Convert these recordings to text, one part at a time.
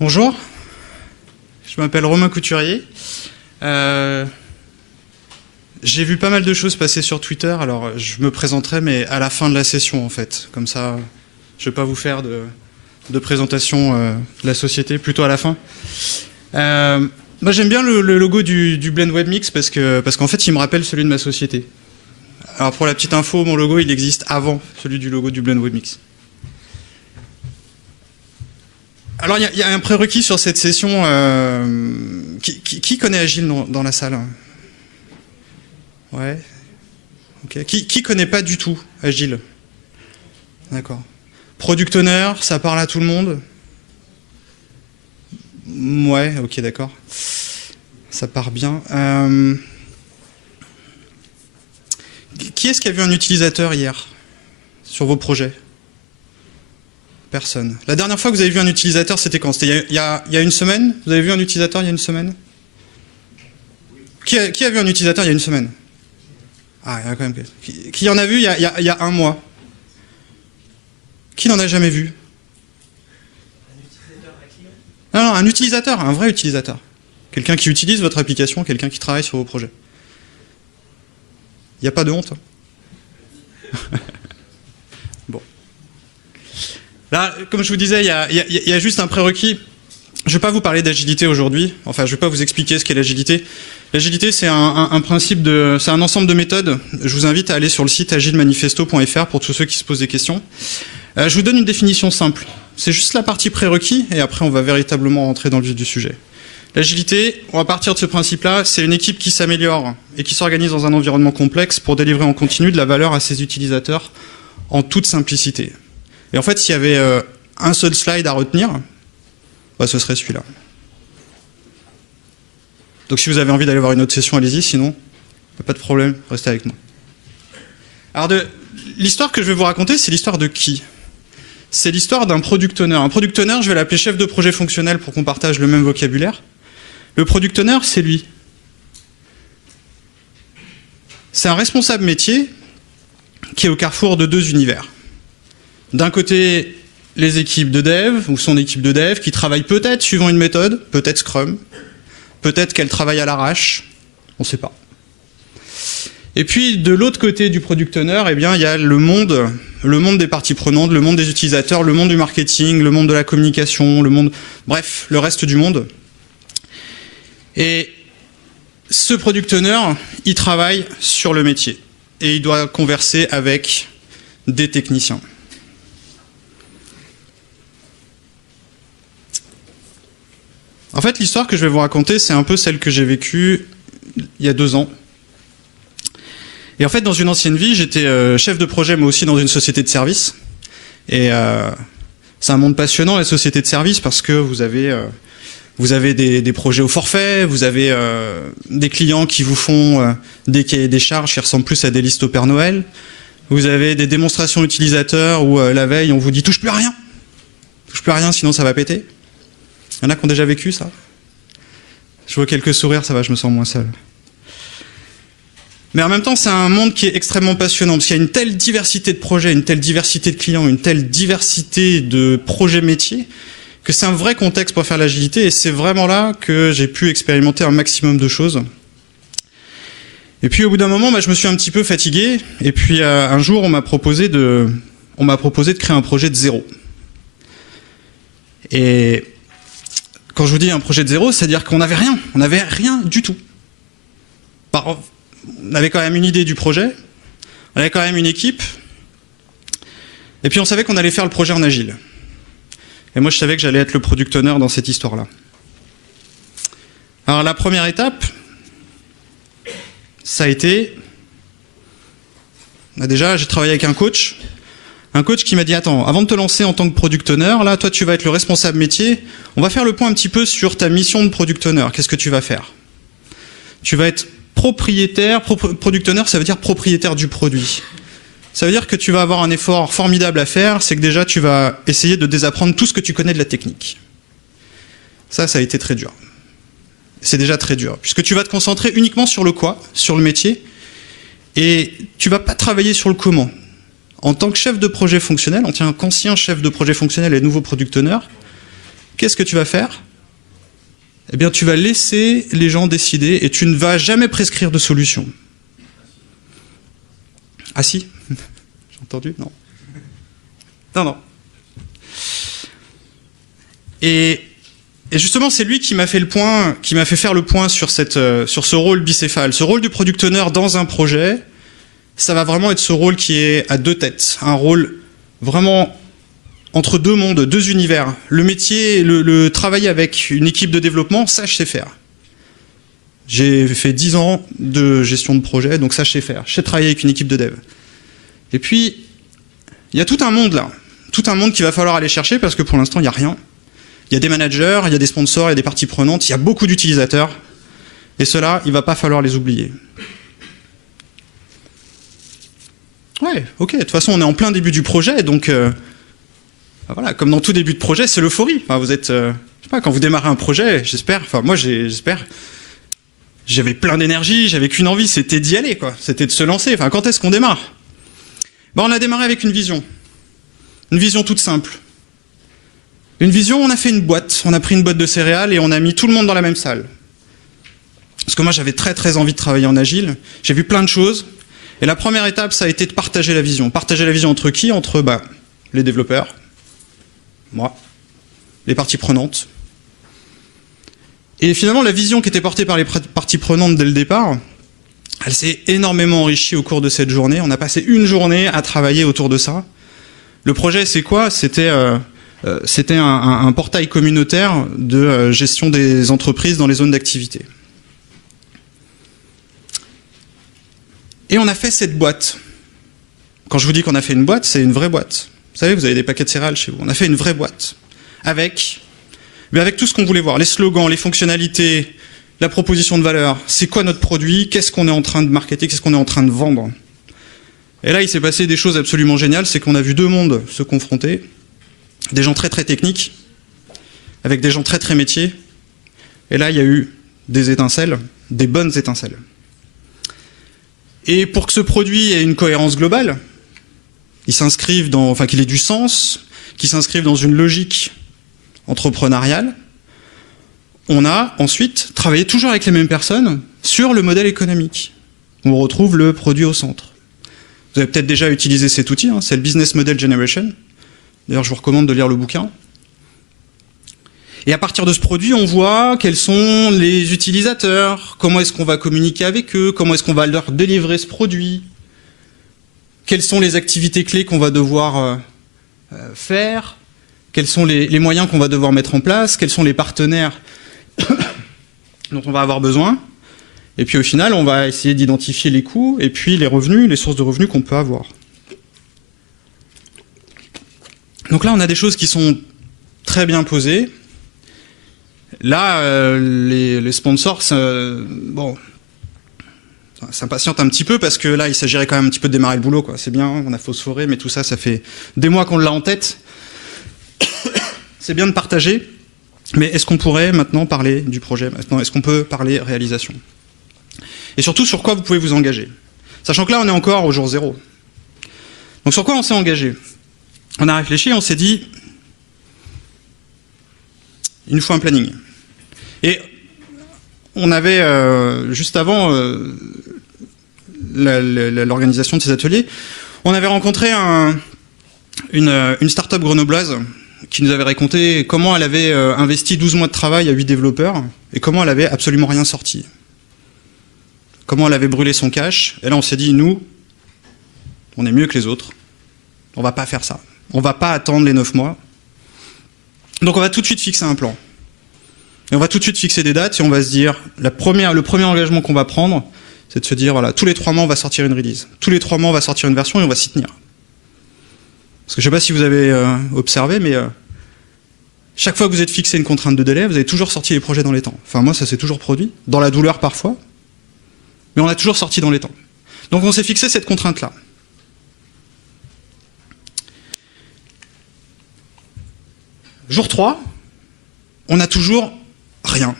Bonjour, je m'appelle Romain Couturier. J'ai vu pas mal de choses passer sur Twitter, alors je me présenterai, mais à la fin de la session en fait. Comme ça, je ne vais pas vous faire de présentation de la société, plutôt à la fin. Moi j'aime bien le logo du Blend Webmix parce qu'en fait il me rappelle celui de ma société. Alors pour la petite info, mon logo il existe avant celui du logo du Blend Webmix. Alors il y a un prérequis sur cette session. Qui connaît Agile dans la salle? Ouais. Ok. Qui connaît pas du tout Agile? D'accord. Product Owner, ça parle à tout le monde? Ouais, ok, d'accord. Ça part bien. Qui est-ce qui a vu un utilisateur hier sur vos projets? Personne. La dernière fois que vous avez vu un utilisateur, c'était quand? C'était il y a une semaine? Vous avez vu un utilisateur il y a une semaine? Qui a vu un utilisateur il y a une semaine? Ah, il y en a quand même. Qui en a vu il y a un mois? Qui n'en a jamais vu? Non, un utilisateur, un vrai utilisateur. Quelqu'un qui utilise votre application, quelqu'un qui travaille sur vos projets. Il n'y a pas de honte. Bon. Là, comme je vous disais, il y a juste un prérequis. Je ne vais pas vous parler d'agilité aujourd'hui. Enfin, je ne vais pas vous expliquer ce qu'est l'agilité. L'agilité, c'est un principe c'est un ensemble de méthodes. Je vous invite à aller sur le site agilemanifesto.fr pour tous ceux qui se posent des questions. Je vous donne une définition simple. C'est juste la partie prérequis et après on va véritablement rentrer dans le vif du sujet. L'agilité, on va partir de ce principe-là, c'est une équipe qui s'améliore et qui s'organise dans un environnement complexe pour délivrer en continu de la valeur à ses utilisateurs en toute simplicité. Et en fait, s'il y avait un seul slide à retenir, bah, ce serait celui-là. Donc si vous avez envie d'aller voir une autre session, allez-y, sinon, pas de problème, restez avec moi. Alors l'histoire que je vais vous raconter, c'est l'histoire de qui? C'est l'histoire d'un product owner. Un product owner, je vais l'appeler chef de projet fonctionnel pour qu'on partage le même vocabulaire. Le product owner, c'est lui. C'est un responsable métier qui est au carrefour de deux univers. D'un côté, les équipes de dev, ou son équipe de dev, qui travaillent peut-être suivant une méthode, peut-être Scrum, peut-être qu'elle travaille à l'arrache, on ne sait pas. Et puis, de l'autre côté du product owner, eh bien, il y a le monde des parties prenantes, le monde des utilisateurs, le monde du marketing, le monde de la communication, bref, le reste du monde. Et ce product owner, il travaille sur le métier. Et il doit converser avec des techniciens. En fait, l'histoire que je vais vous raconter, c'est un peu celle que j'ai vécue il y a 2 ans. Et en fait, dans une ancienne vie, j'étais chef de projet, mais aussi dans une société de services. Et c'est un monde passionnant, la société de services, parce que vous avez des projets au forfait, vous avez des clients qui vous font des cahiers des charges qui ressemblent plus à des listes au Père Noël. Vous avez des démonstrations utilisateurs où la veille, on vous dit « touche plus à rien !» Touche plus à rien, sinon ça va péter. Il y en a qui ont déjà vécu ça? Je vois quelques sourires, ça va, je me sens moins seul. Mais en même temps, c'est un monde qui est extrêmement passionnant, parce qu'il y a une telle diversité de projets, une telle diversité de clients, une telle diversité de projets métiers, que c'est un vrai contexte pour faire l'agilité, et c'est vraiment là que j'ai pu expérimenter un maximum de choses. Et puis au bout d'un moment, je me suis un petit peu fatigué, et puis un jour, on m'a proposé de créer un projet de zéro. Et quand je vous dis un projet de zéro, c'est-à-dire qu'on n'avait rien du tout. On avait quand même une idée du projet, on avait quand même une équipe, et puis on savait qu'on allait faire le projet en agile. Et moi je savais que j'allais être le product owner dans cette histoire-là. Alors la première étape, ça a été... Déjà, j'ai travaillé avec un coach qui m'a dit « Attends, avant de te lancer en tant que product owner, là, toi tu vas être le responsable métier, on va faire le point un petit peu sur ta mission de product owner. Qu'est-ce que tu vas faire? Tu vas être propriétaire, product owner, ça veut dire propriétaire du produit. Ça veut dire que tu vas avoir un effort formidable à faire, c'est que déjà tu vas essayer de désapprendre tout ce que tu connais de la technique. Ça a été très dur. C'est déjà très dur, puisque tu vas te concentrer uniquement sur le quoi, sur le métier, et tu vas pas travailler sur le comment. En tant que chef de projet fonctionnel, en tant qu'ancien chef de projet fonctionnel et nouveau product owner, qu'est-ce que tu vas faire? Eh bien, tu vas laisser les gens décider et tu ne vas jamais prescrire de solution. Ah si? J'ai entendu? Non. Non. Et justement, c'est lui qui m'a fait faire le point sur ce rôle bicéphale. Ce rôle du product owner dans un projet, ça va vraiment être ce rôle qui est à deux têtes. Un rôle vraiment entre deux mondes, deux univers. Le métier, le travailler avec une équipe de développement, ça je sais faire. J'ai fait 10 ans de gestion de projet, donc ça je sais faire. Je sais travailler avec une équipe de dev. Et puis, il y a tout un monde là. Tout un monde qu'il va falloir aller chercher parce que pour l'instant, il n'y a rien. Il y a des managers, il y a des sponsors, il y a des parties prenantes, il y a beaucoup d'utilisateurs. Et cela, il ne va pas falloir les oublier. Ouais, ok, de toute façon, on est en plein début du projet, donc... voilà, comme dans tout début de projet, c'est l'euphorie. Enfin, vous êtes... je sais pas, quand vous démarrez un projet, j'espère... Enfin, moi, j'espère... J'avais plein d'énergie, j'avais qu'une envie, c'était d'y aller, quoi. C'était de se lancer. Enfin, quand est-ce qu'on démarre? On a démarré avec une vision. Une vision toute simple. Une vision, on a fait une boîte. On a pris une boîte de céréales et on a mis tout le monde dans la même salle. Parce que moi, j'avais très très envie de travailler en agile. J'ai vu plein de choses. Et la première étape, ça a été de partager la vision. Partager la vision entre qui? Entre les développeurs, moi, les parties prenantes. Et finalement, la vision qui était portée par les parties prenantes dès le départ, elle s'est énormément enrichie au cours de cette journée. On a passé une journée à travailler autour de ça. Le projet, c'est quoi? C'était un portail communautaire de gestion des entreprises dans les zones d'activité. Et on a fait cette boîte. Quand je vous dis qu'on a fait une boîte, c'est une vraie boîte. Vous savez, vous avez des paquets de céréales chez vous. On a fait une vraie boîte. Avec tout ce qu'on voulait voir. Les slogans, les fonctionnalités, la proposition de valeur. C'est quoi notre produit? Qu'est-ce qu'on est en train de marketer? Qu'est-ce qu'on est en train de vendre? Et là, il s'est passé des choses absolument géniales. C'est qu'on a vu deux mondes se confronter. Des gens très très techniques, avec des gens très très métiers. Et là, il y a eu des étincelles, des bonnes étincelles. Et pour que ce produit ait une cohérence globale, qu'il ait du sens, qu'il s'inscrive dans une logique entrepreneuriale, on a ensuite travaillé toujours avec les mêmes personnes sur le modèle économique. On retrouve le produit au centre. Vous avez peut-être déjà utilisé cet outil, c'est le Business Model Generation. D'ailleurs, je vous recommande de lire le bouquin. Et à partir de ce produit, on voit quels sont les utilisateurs, comment est-ce qu'on va communiquer avec eux, comment est-ce qu'on va leur délivrer ce produit, quelles sont les activités clés qu'on va devoir faire, quels sont les moyens qu'on va devoir mettre en place, quels sont les partenaires dont on va avoir besoin. Et puis au final, on va essayer d'identifier les coûts et puis les revenus, les sources de revenus qu'on peut avoir. Donc là, on a des choses qui sont très bien posées. Là, les sponsors, s'impatientent un petit peu parce que là, il s'agirait quand même un petit peu de démarrer le boulot, quoi. C'est bien, on a phosphoré, mais tout ça, ça fait des mois qu'on l'a en tête. C'est bien de partager, mais est-ce qu'on pourrait maintenant parler du projet? Maintenant, est-ce qu'on peut parler réalisation? Et surtout, sur quoi vous pouvez vous engager? Sachant que là, on est encore au jour zéro. Donc sur quoi on s'est engagé? On a réfléchi, on s'est dit, il nous faut un planning. Et on avait, juste avant l'organisation de ces ateliers, on avait rencontré une start-up grenobloise qui nous avait raconté comment elle avait investi 12 mois de travail à 8 développeurs et comment elle avait absolument rien sorti. Comment elle avait brûlé son cash. Et là, on s'est dit, nous, on est mieux que les autres. On va pas faire ça. On va pas attendre les 9 mois. Donc on va tout de suite fixer un plan. Et on va tout de suite fixer des dates et on va se dire, le premier engagement qu'on va prendre, c'est de se dire, voilà, tous les 3 mois, on va sortir une release. Tous les 3 mois, on va sortir une version et on va s'y tenir. Parce que je sais pas si vous avez observé, mais chaque fois que vous êtes fixé une contrainte de délai, vous avez toujours sorti les projets dans les temps. Enfin, moi, ça s'est toujours produit, dans la douleur parfois, mais on a toujours sorti dans les temps. Donc on s'est fixé cette contrainte-là. Jour 3, on n'a toujours rien.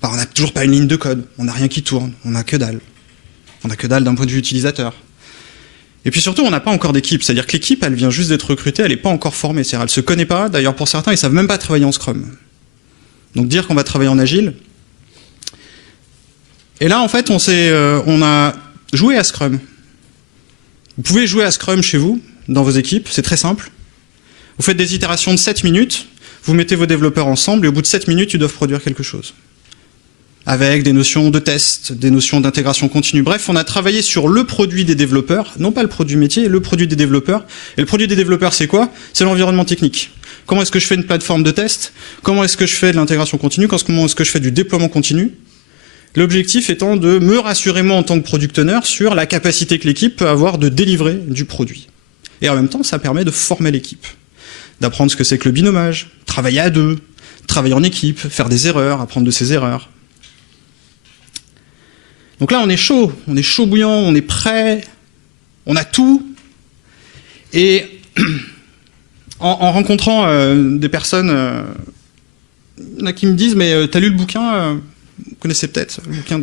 Enfin, on n'a toujours pas une ligne de code, on n'a rien qui tourne, on n'a que dalle. On n'a que dalle d'un point de vue utilisateur. Et puis surtout, on n'a pas encore d'équipe, c'est-à-dire que l'équipe, elle vient juste d'être recrutée, elle n'est pas encore formée, c'est-à-dire elle ne se connaît pas, d'ailleurs pour certains, ils ne savent même pas travailler en Scrum. Donc dire qu'on va travailler en agile. Et là, en fait, on a joué à Scrum. Vous pouvez jouer à Scrum chez vous, dans vos équipes, c'est très simple. Vous faites des itérations de 7 minutes, vous mettez vos développeurs ensemble, et au bout de 7 minutes, ils doivent produire quelque chose. Avec des notions de test, des notions d'intégration continue. Bref, on a travaillé sur le produit des développeurs, non pas le produit métier, le produit des développeurs. Et le produit des développeurs, c'est quoi? C'est l'environnement technique. Comment est-ce que je fais une plateforme de test? Comment est-ce que je fais de l'intégration continue? Comment est-ce que je fais du déploiement continu? L'objectif étant de me rassurer moi en tant que product owner sur la capacité que l'équipe peut avoir de délivrer du produit. Et en même temps, ça permet de former l'équipe, d'apprendre ce que c'est que le binomage, travailler à deux, travailler en équipe, faire des erreurs, apprendre de ses erreurs. Donc là, on est chaud bouillant, on est prêt, on a tout. Et en rencontrant des personnes, il y en a qui me disent, mais t'as lu le bouquin, vous connaissez peut-être le bouquin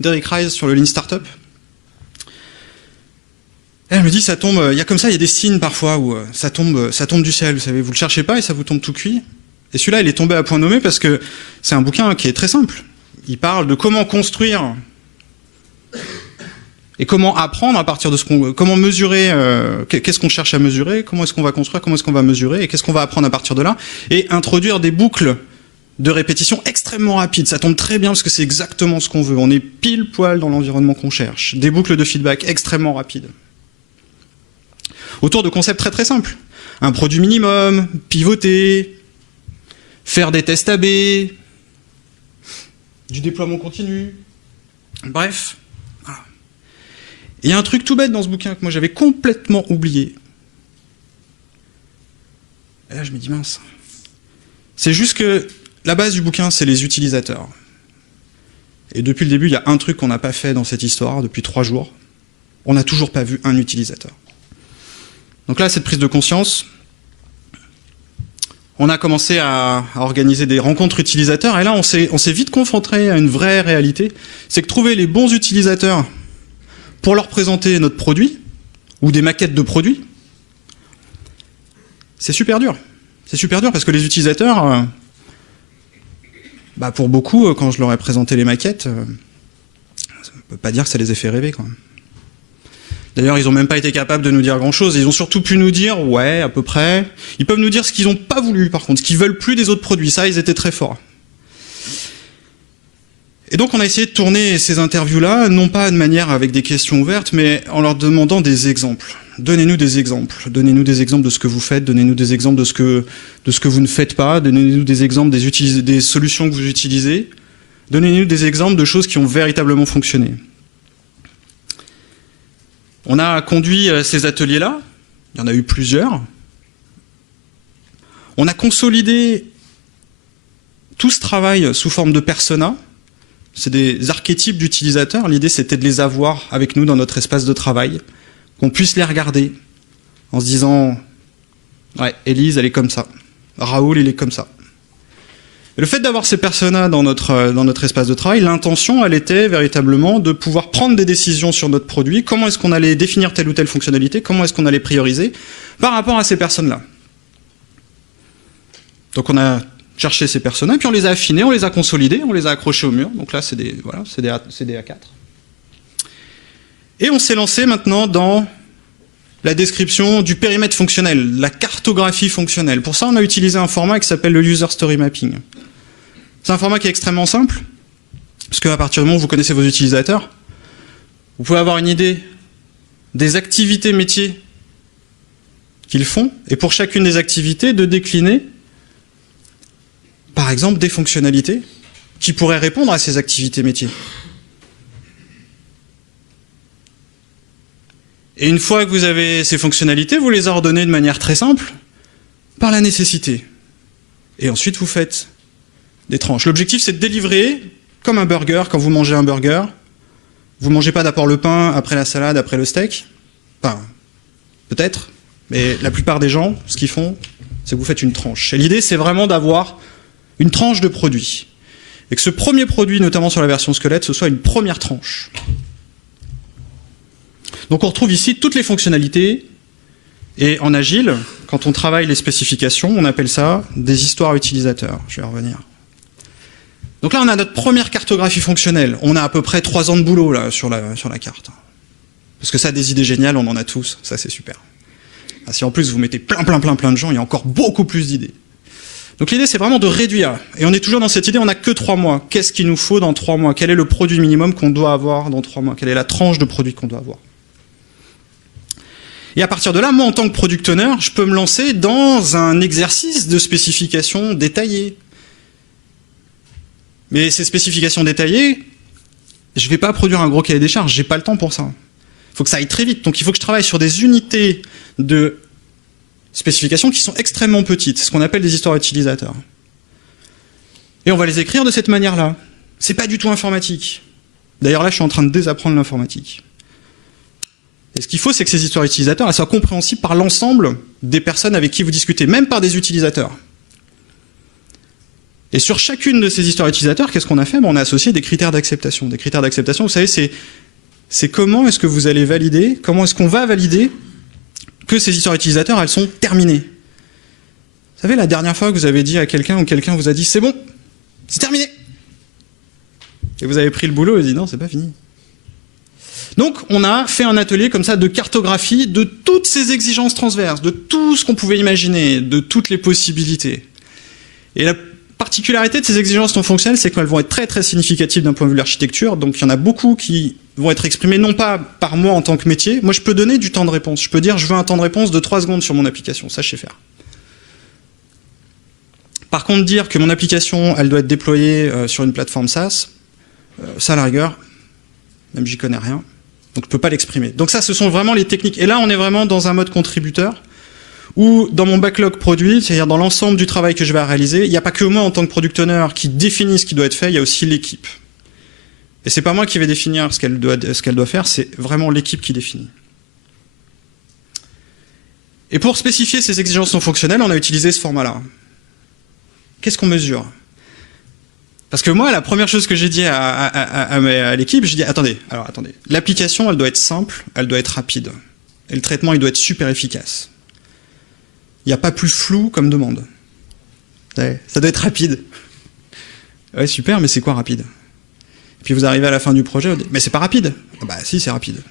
d'Eric Ries sur le Lean Startup. Et elle me dit, ça tombe, il y a comme ça, il y a des signes parfois où ça tombe du ciel, vous savez, vous le cherchez pas et ça vous tombe tout cuit. Et celui-là, il est tombé à point nommé parce que c'est un bouquin qui est très simple. Il parle de comment construire et comment apprendre à partir de comment mesurer, qu'est-ce qu'on cherche à mesurer, comment est-ce qu'on va construire, comment est-ce qu'on va mesurer et qu'est-ce qu'on va apprendre à partir de là, et introduire des boucles de répétition extrêmement rapides. Ça tombe très bien parce que c'est exactement ce qu'on veut. On est pile poil dans l'environnement qu'on cherche. Des boucles de feedback extrêmement rapides. Autour de concepts très très simples. Un produit minimum, pivoter, faire des tests AB, du déploiement continu. Bref. Voilà. Il y a un truc tout bête dans ce bouquin que moi j'avais complètement oublié. Et là je me dis mince. C'est juste que la base du bouquin, c'est les utilisateurs. Et depuis le début, il y a un truc qu'on n'a pas fait dans cette histoire, depuis 3 jours. On n'a toujours pas vu un utilisateur. Donc là, cette prise de conscience, on a commencé à organiser des rencontres utilisateurs, et là, on s'est vite confronté à une vraie réalité, c'est que trouver les bons utilisateurs pour leur présenter notre produit, ou des maquettes de produits, c'est super dur. C'est super dur parce que les utilisateurs... pour beaucoup, quand je leur ai présenté les maquettes, ça ne peut pas dire que ça les ait fait rêver, quand même. D'ailleurs, ils n'ont même pas été capables de nous dire grand-chose. Ils ont surtout pu nous dire, ouais, à peu près. Ils peuvent nous dire ce qu'ils n'ont pas voulu, par contre, ce qu'ils veulent plus des autres produits. Ça, ils étaient très forts. Et donc, on a essayé de tourner ces interviews-là, non pas de manière avec des questions ouvertes, mais en leur demandant des exemples. Donnez-nous des exemples. Donnez-nous des exemples de ce que vous faites. Donnez-nous des exemples de ce que vous ne faites pas. Donnez-nous des exemples des solutions que vous utilisez. Donnez-nous des exemples de choses qui ont véritablement fonctionné. On a conduit ces ateliers-là. Il y en a eu plusieurs. On a consolidé tout ce travail sous forme de personas. C'est des archétypes d'utilisateurs. L'idée, c'était de les avoir avec nous dans notre espace de travail, qu'on puisse les regarder en se disant « Ouais, Élise, elle est comme ça. Raoul, il est comme ça. » Et le fait d'avoir ces personas dans notre espace de travail, l'intention, elle était véritablement de pouvoir prendre des décisions sur notre produit, comment est-ce qu'on allait définir telle ou telle fonctionnalité, comment est-ce qu'on allait prioriser par rapport à ces personnes-là. Donc on a cherché ces personas, puis on les a affinés, on les a consolidés, on les a accrochés au mur. Donc là, c'est des A4. Et on s'est lancé maintenant dans la description du périmètre fonctionnel, la cartographie fonctionnelle. Pour ça, on a utilisé un format qui s'appelle le User Story Mapping. C'est un format qui est extrêmement simple, parce qu'à partir du moment où vous connaissez vos utilisateurs, vous pouvez avoir une idée des activités métiers qu'ils font, et pour chacune des activités, de décliner, par exemple, des fonctionnalités qui pourraient répondre à ces activités métiers. Et une fois que vous avez ces fonctionnalités, vous les ordonnez de manière très simple, par la nécessité. Et ensuite, vous faites des tranches. L'objectif, c'est de délivrer, comme un burger, quand vous mangez un burger. Vous ne mangez pas d'abord le pain, après la salade, après le steak. Enfin, peut-être, mais la plupart des gens, ce qu'ils font, c'est que vous faites une tranche. Et l'idée, c'est vraiment d'avoir une tranche de produit. Et que ce premier produit, notamment sur la version squelette, ce soit une première tranche. Donc on retrouve ici toutes les fonctionnalités, et en Agile, quand on travaille les spécifications, on appelle ça des histoires utilisateurs. Je vais y revenir. Donc là, on a notre première cartographie fonctionnelle. On a à peu près 3 ans de boulot là, sur la carte. Parce que ça, des idées géniales, on en a tous. Ça, c'est super. Ah, si en plus vous mettez plein de gens, il y a encore beaucoup plus d'idées. Donc l'idée, c'est vraiment de réduire. Et on est toujours dans cette idée, on n'a que 3 mois. Qu'est-ce qu'il nous faut dans 3 mois? Quel est le produit minimum qu'on doit avoir dans 3 mois? Quelle est la tranche de produit qu'on doit avoir? Et à partir de là, moi, en tant que product owner, je peux me lancer dans un exercice de spécification détaillée. Mais ces spécifications détaillées, je ne vais pas produire un gros cahier des charges, j'ai pas le temps pour ça. Il faut que ça aille très vite. Donc il faut que je travaille sur des unités de spécifications qui sont extrêmement petites, ce qu'on appelle des histoires utilisateurs. Et on va les écrire de cette manière-là. C'est pas du tout informatique. D'ailleurs là, je suis en train de désapprendre l'informatique. Et ce qu'il faut, c'est que ces histoires utilisateurs elles soient compréhensibles par l'ensemble des personnes avec qui vous discutez, même par des utilisateurs. Et sur chacune de ces histoires utilisateurs, qu'est-ce qu'on a fait? On a associé des critères d'acceptation. Des critères d'acceptation, vous savez, c'est comment est-ce que vous allez valider, comment est-ce qu'on va valider que ces histoires utilisateurs, elles sont terminées. Vous savez, la dernière fois que vous avez dit à quelqu'un ou quelqu'un vous a dit « c'est bon, c'est terminé ». Et vous avez pris le boulot et vous avez dit « non, c'est pas fini ». Donc, on a fait un atelier comme ça de cartographie de toutes ces exigences transverses, de tout ce qu'on pouvait imaginer, de toutes les possibilités. Et la particularité de ces exigences non fonctionnelles, c'est qu'elles vont être très très significatives d'un point de vue de l'architecture. Donc, il y en a beaucoup qui vont être exprimées non pas par moi en tant que métier. Moi, je peux donner du temps de réponse. Je peux dire, je veux un temps de réponse de 3 secondes sur mon application. Ça, je sais faire. Par contre, dire que mon application, elle doit être déployée sur une plateforme SaaS, ça, à la rigueur, même j'y connais rien. Donc, je ne peux pas l'exprimer. Donc ça, ce sont vraiment les techniques. Et là, on est vraiment dans un mode contributeur, où dans mon backlog produit, c'est-à-dire dans l'ensemble du travail que je vais réaliser, il n'y a pas que moi en tant que product owner qui définit ce qui doit être fait, il y a aussi l'équipe. Et c'est pas moi qui vais définir ce qu'elle doit faire, c'est vraiment l'équipe qui définit. Et pour spécifier ces exigences non fonctionnelles, on a utilisé ce format-là. Qu'est-ce qu'on mesure? Parce que moi, la première chose que j'ai dit à l'équipe, j'ai dit, attendez, l'application, elle doit être simple, elle doit être rapide. Et le traitement, il doit être super efficace. Il n'y a pas plus flou comme demande. Ouais, ça doit être rapide. Ouais, super, mais c'est quoi rapide? Et puis vous arrivez à la fin du projet, vous dites, mais c'est pas rapide. Ah bah si, c'est rapide.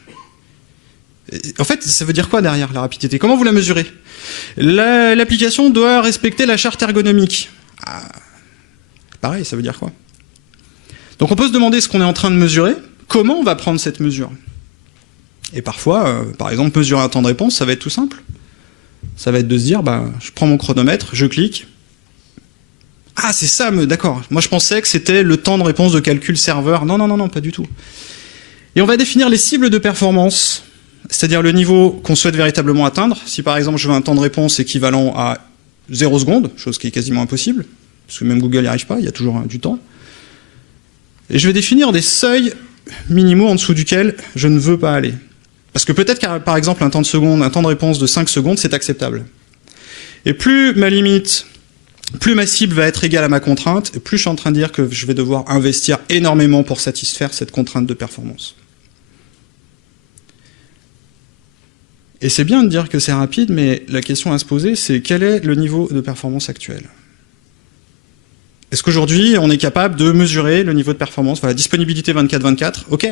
Et en fait, ça veut dire quoi derrière la rapidité? Comment vous la mesurez? L'application doit respecter la charte ergonomique. Ah, pareil, ça veut dire quoi? Donc on peut se demander ce qu'on est en train de mesurer, comment on va prendre cette mesure? Et parfois, par exemple, mesurer un temps de réponse, ça va être tout simple. Ça va être de se dire, bah, je prends mon chronomètre, je clique. Ah, c'est ça, d'accord. Moi, je pensais que c'était le temps de réponse de calcul serveur. Non, non, non, non, pas du tout. Et on va définir les cibles de performance, c'est-à-dire le niveau qu'on souhaite véritablement atteindre. Si par exemple, je veux un temps de réponse équivalent à 0 secondes, chose qui est quasiment impossible, parce que même Google n'y arrive pas, il y a toujours du temps. Et je vais définir des seuils minimaux en dessous duquel je ne veux pas aller. Parce que peut-être que, par exemple, un temps de réponse de 5 secondes, c'est acceptable. Et plus ma limite, plus ma cible va être égale à ma contrainte, et plus je suis en train de dire que je vais devoir investir énormément pour satisfaire cette contrainte de performance. Et c'est bien de dire que c'est rapide, mais la question à se poser, c'est quel est le niveau de performance actuel? Est-ce qu'aujourd'hui, on est capable de mesurer le niveau de performance? Voilà, disponibilité 24/24, ok.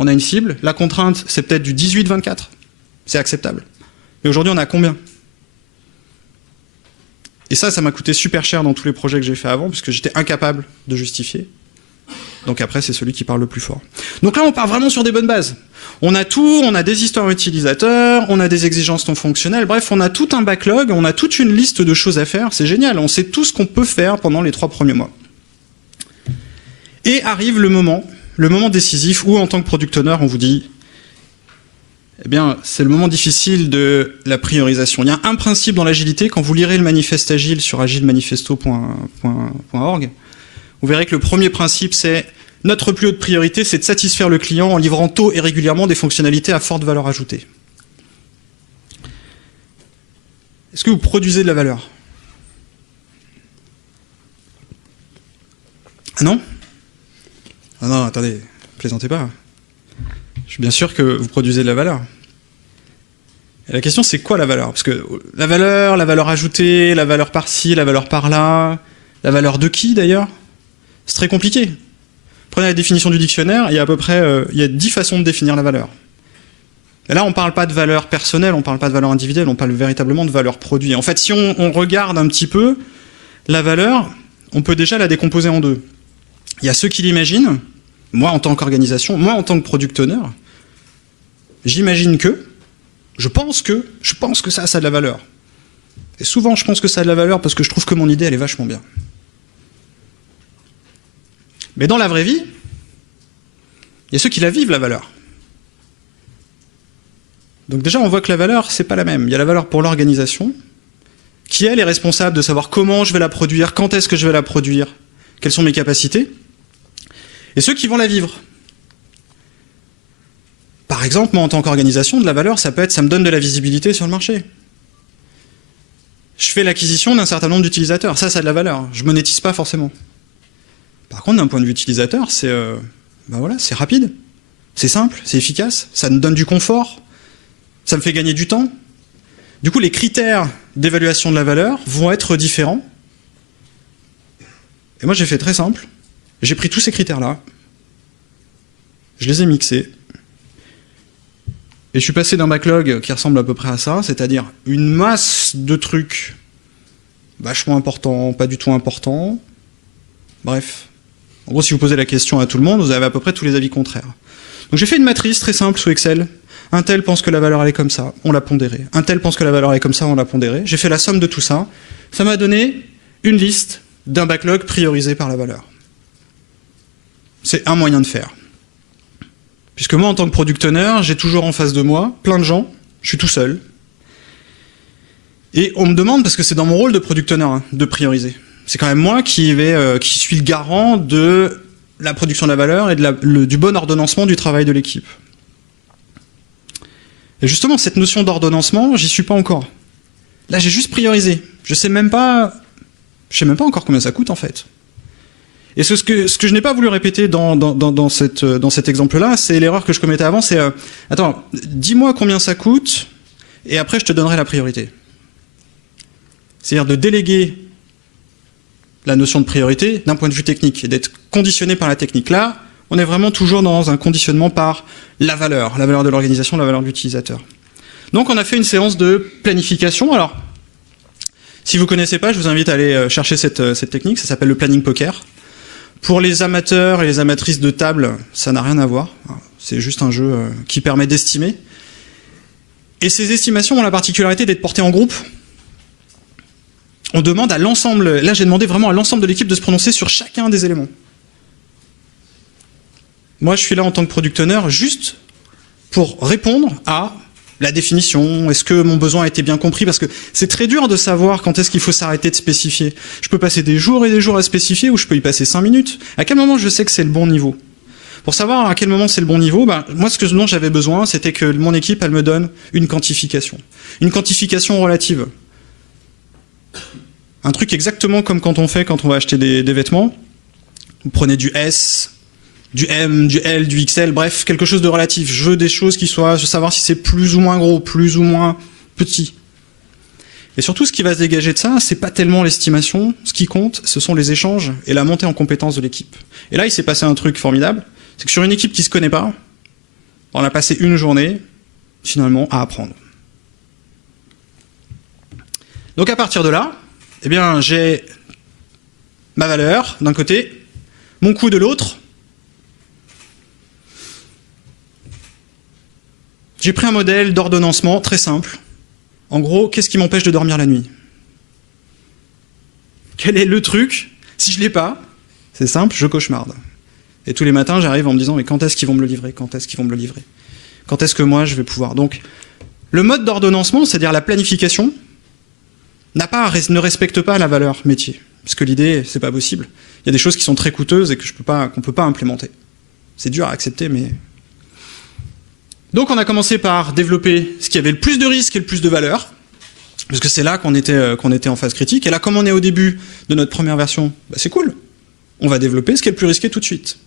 On a une cible, la contrainte, c'est peut-être du 18/24. C'est acceptable. Mais aujourd'hui, on a combien? Et ça m'a coûté super cher dans tous les projets que j'ai fait avant, puisque j'étais incapable de justifier. Donc après, c'est celui qui parle le plus fort. Donc là, on part vraiment sur des bonnes bases. On a tout, on a des histoires utilisateurs, on a des exigences non fonctionnelles, bref, on a tout un backlog, on a toute une liste de choses à faire, c'est génial, on sait tout ce qu'on peut faire pendant les 3 premiers mois. Et arrive le moment décisif où, en tant que product owner, on vous dit, eh bien, c'est le moment difficile de la priorisation. Il y a un principe dans l'agilité, quand vous lirez le manifeste agile sur agilemanifesto.org, vous verrez que le premier principe, c'est notre plus haute priorité, c'est de satisfaire le client en livrant tôt et régulièrement des fonctionnalités à forte valeur ajoutée. Est-ce que vous produisez de la valeur? Ah non? Ah non, attendez, plaisantez pas. Je suis bien sûr que vous produisez de la valeur. Et la question, c'est quoi la valeur? Parce que la valeur ajoutée, la valeur par-ci, la valeur par-là, la valeur de qui d'ailleurs? C'est très compliqué. Prenez la définition du dictionnaire, il y a à peu près il y a 10 façons de définir la valeur. Et là, on ne parle pas de valeur personnelle, on ne parle pas de valeur individuelle, on parle véritablement de valeur produit. En fait, si on regarde un petit peu la valeur, on peut déjà la décomposer en deux. Il y a ceux qui l'imaginent, moi en tant qu'organisation, moi en tant que product owner, j'imagine que, je pense que ça a de la valeur. Et souvent, je pense que ça a de la valeur parce que je trouve que mon idée, elle est vachement bien. Mais dans la vraie vie, il y a ceux qui la vivent, la valeur. Donc déjà, on voit que la valeur, c'est pas la même. Il y a la valeur pour l'organisation, qui elle est responsable de savoir comment je vais la produire, quand est-ce que je vais la produire, quelles sont mes capacités, et ceux qui vont la vivre. Par exemple, moi en tant qu'organisation, de la valeur, ça peut être, ça me donne de la visibilité sur le marché. Je fais l'acquisition d'un certain nombre d'utilisateurs, ça a de la valeur, je monétise pas forcément. Par contre, d'un point de vue utilisateur, c'est voilà, c'est rapide, c'est simple, c'est efficace, ça me donne du confort, ça me fait gagner du temps. Du coup, les critères d'évaluation de la valeur vont être différents. Et moi, j'ai fait très simple. J'ai pris tous ces critères-là, je les ai mixés, et je suis passé d'un backlog qui ressemble à peu près à ça, c'est-à-dire une masse de trucs vachement importants, pas du tout importants. Bref. En gros, si vous posez la question à tout le monde, vous avez à peu près tous les avis contraires. Donc j'ai fait une matrice très simple sous Excel. Un tel pense que la valeur elle est comme ça, on l'a pondérée. Un tel pense que la valeur elle est comme ça, on l'a pondérée. J'ai fait la somme de tout ça. Ça m'a donné une liste d'un backlog priorisé par la valeur. C'est un moyen de faire. Puisque moi, en tant que product owner, j'ai toujours en face de moi plein de gens, je suis tout seul. Et on me demande, parce que c'est dans mon rôle de product owner, hein, de prioriser. C'est quand même moi qui suis le garant de la production de la valeur et du bon ordonnancement du travail de l'équipe. Et justement, cette notion d'ordonnancement, j'y suis pas encore. Là, j'ai juste priorisé. Je sais même pas encore combien ça coûte, en fait. Et ce que je n'ai pas voulu répéter dans cet exemple-là, c'est l'erreur que je commettais avant, c'est attends, dis-moi combien ça coûte, et après je te donnerai la priorité. C'est-à-dire de déléguer la notion de priorité d'un point de vue technique, et d'être conditionné par la technique. Là, on est vraiment toujours dans un conditionnement par la valeur de l'organisation, la valeur de l'utilisateur. Donc on a fait une séance de planification. Alors, si vous ne connaissez pas, je vous invite à aller chercher cette technique, ça s'appelle le planning poker. Pour les amateurs et les amatrices de table, ça n'a rien à voir. C'est juste un jeu qui permet d'estimer. Et ces estimations ont la particularité d'être portées en groupe. On demande à l'ensemble, là j'ai demandé vraiment à l'ensemble de l'équipe de se prononcer sur chacun des éléments. Moi je suis là en tant que product owner juste pour répondre à la définition, est-ce que mon besoin a été bien compris? Parce que c'est très dur de savoir quand est-ce qu'il faut s'arrêter de spécifier. Je peux passer des jours et des jours à spécifier ou je peux y passer 5 minutes. À quel moment je sais que c'est le bon niveau? Pour savoir à quel moment c'est le bon niveau, moi ce dont j'avais besoin, c'était que mon équipe elle me donne une quantification. Une quantification relative. Un truc exactement comme quand on va acheter des vêtements. Vous prenez du S, du M, du L, du XL, bref, quelque chose de relatif. Je veux des choses qui soient, je veux savoir si c'est plus ou moins gros, plus ou moins petit. Et surtout, ce qui va se dégager de ça, c'est pas tellement l'estimation. Ce qui compte, ce sont les échanges et la montée en compétence de l'équipe. Et là, il s'est passé un truc formidable, c'est que sur une équipe qui se connaît pas, on a passé une journée, finalement, à apprendre. Donc à partir de là, eh bien, j'ai ma valeur d'un côté, mon coût de l'autre. J'ai pris un modèle d'ordonnancement très simple. En gros, qu'est-ce qui m'empêche de dormir la nuit? Quel est le truc? Si je l'ai pas, c'est simple, je cauchemarde. Et tous les matins, j'arrive en me disant, mais quand est-ce qu'ils vont me le livrer? Quand est-ce qu'ils vont me le livrer? Quand est-ce que moi, je vais pouvoir? Donc, le mode d'ordonnancement, c'est-à-dire la planification, ne respecte pas la valeur métier. Puisque l'idée, c'est pas possible. Il y a des choses qui sont très coûteuses et qu'on peut pas implémenter. C'est dur à accepter, mais... Donc on a commencé par développer ce qui avait le plus de risques et le plus de valeur, parce que c'est là qu'on était en phase critique. Et là, comme on est au début de notre première version, c'est cool. On va développer ce qui est le plus risqué tout de suite.